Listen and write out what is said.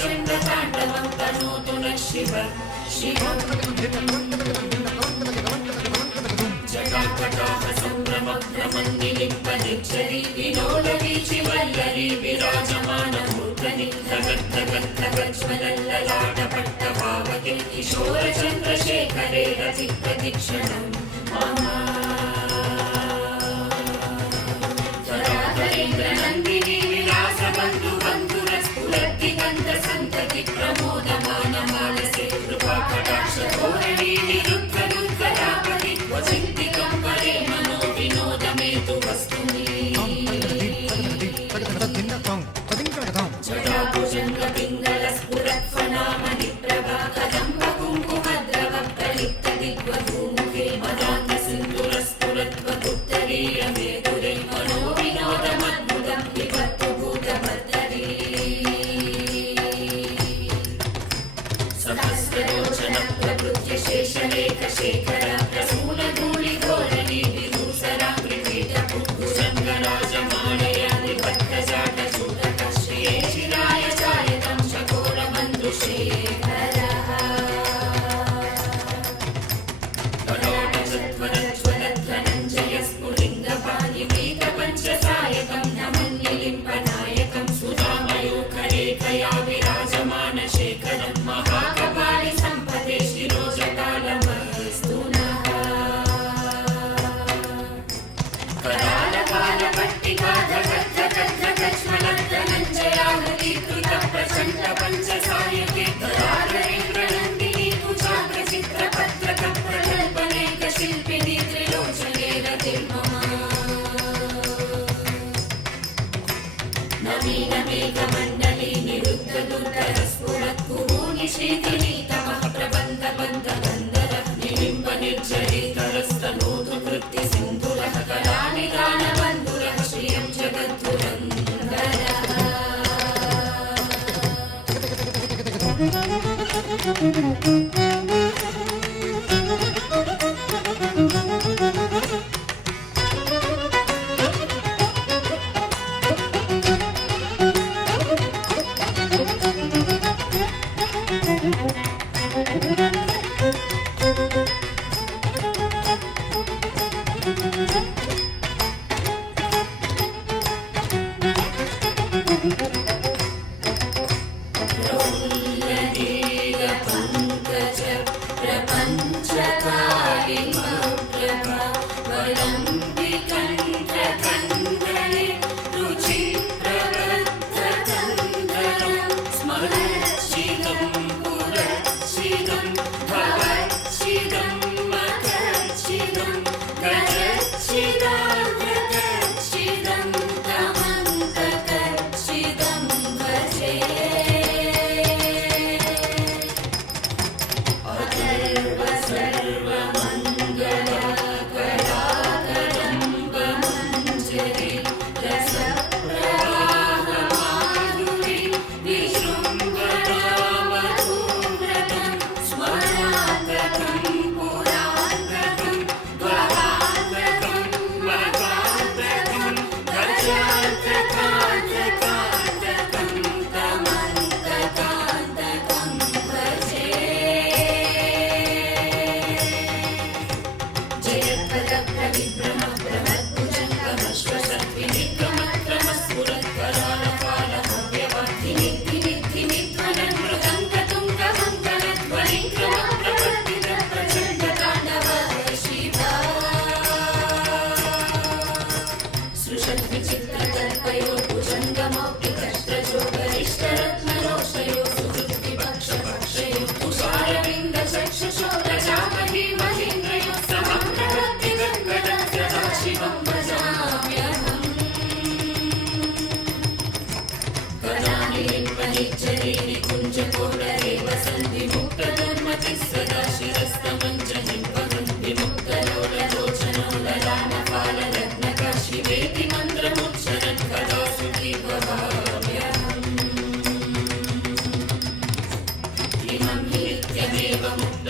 चण्डताण्डवं तनोतु नः शिव शिव जटाकटाहसम्भ्रमभ्रमन्निलिम्पनिच्छरी विनोदवीचिवल्लरी विराजमानमूर्धनि धगद्धगद्धगज्ज्वलल्ललाटपट्टपावके किशोरचन्द्रशेखरे रतिप्रदीक्षणम् धराधरेन्द्रनन्दिनी विलासबन्धु बन्धुरस्फुरद्दिगन्धसन्तति प्रमोदमानमानसे कृपाकटाक्षधोरणी निरुद्धरुद्धरापति क्वचिद्दिकं परे मनो विनोदमेतु वस्तुनि जटाकुचन्द्रपिङ्गलस्फुरत्फनामणिप्रभा कदम्बकुङ्कुमद्रवप्रलिप्तदिग्वधूमुखे मदान्तसिन्दुरस्फुरत्वदुत्तरीयमेधुरे मनो विनोदमद्भुतं विपत्तु भूतभर्तरी सहस्रलोचनप्रभृत्य शेषलेखशेखर प्रसूनधूलिधोरणी विदूसरा कृपीठपुष्पशृङ्गराजमालया निबद्धजाटचूडक श्रिये शिराय चायतं चकोरमन्दुशेखरः ललाटचत्वरज्वलद्धनञ्जयस्फुलिङ्गपाणिपीतपञ्चसायकं नमन्निलिम्पनायकं सुधामयूखरेखया विराजमानशेखरं महाकपालि सम्पदे शिरोजकालमस्तु नः करालकालपट्टिकाधगद्धगद्धगज्ज्वलद्धनञ्जयाहतीकृतप्रचण्डपञ्चसायके धराधरेन्द्रनन्दिनी कुचाग्रचित्रपत्रकप्रकल्पनेकशिल्पिनी त्रिलोचने रतिर्मम नवीनमेघमण्डली निरुद्धदुर्धरस्फुरत्कुहूनि शीतिनी तमः प्रबन्धबन्धगन्धर निलिम्बनिर्झरितरस्तनोतु कृत्तिसिन्धुरः कलानिदानबन्धुरः श्रियं जगद्धुरन्धरः प्रफुल्लनीलपङ्कज प्रपञ्चकालिमप्रभा वलम्बिकण्ठकन्दरे रुचिप्रबद्धकन्दरं स्मरच्छिदं पुरच्छिदं भवच्छिदं मकच्छिदं गजच्छिदार्धकच्छिदं तमन्तकच्छिदं भजे अथर्व सर्वमङ्गलकलाकदम्बमञ्जरी रसप्रवाहमाधुरी विशृङ्गरामधूव्रतं स्मरान्तकं पुरान्तकं द्वहान्तकं मगान्तकं गजान्तकान्तकान्तकं तमन्तकान्तकं भजे सृषद्विचित्रकल्पयो भुजङ्गमौक्तिकस्त्रजो गरिष्ठरत्नरोषयो सुहृद्विपक्षपक्षयो तुषारविन्दचक्षुषो प्रजापति महेन्द्रयो समग्रवृत्तिगङ्गदग्रदा शिवं भजाम्यहम् करानिलिम्पनिच्छरी निकुञ्जकोटरे वसन्ति मुक्तदुर्मतिः सदा शिरस्तमञ्जनिं पवन् विमुक्तलोललोचनो ललामपालरत्नका शिवेति मन्त्रमुच्चरन् कदा सुखी भवाम्यहम् इमं हि नित्यमेव मुक्ति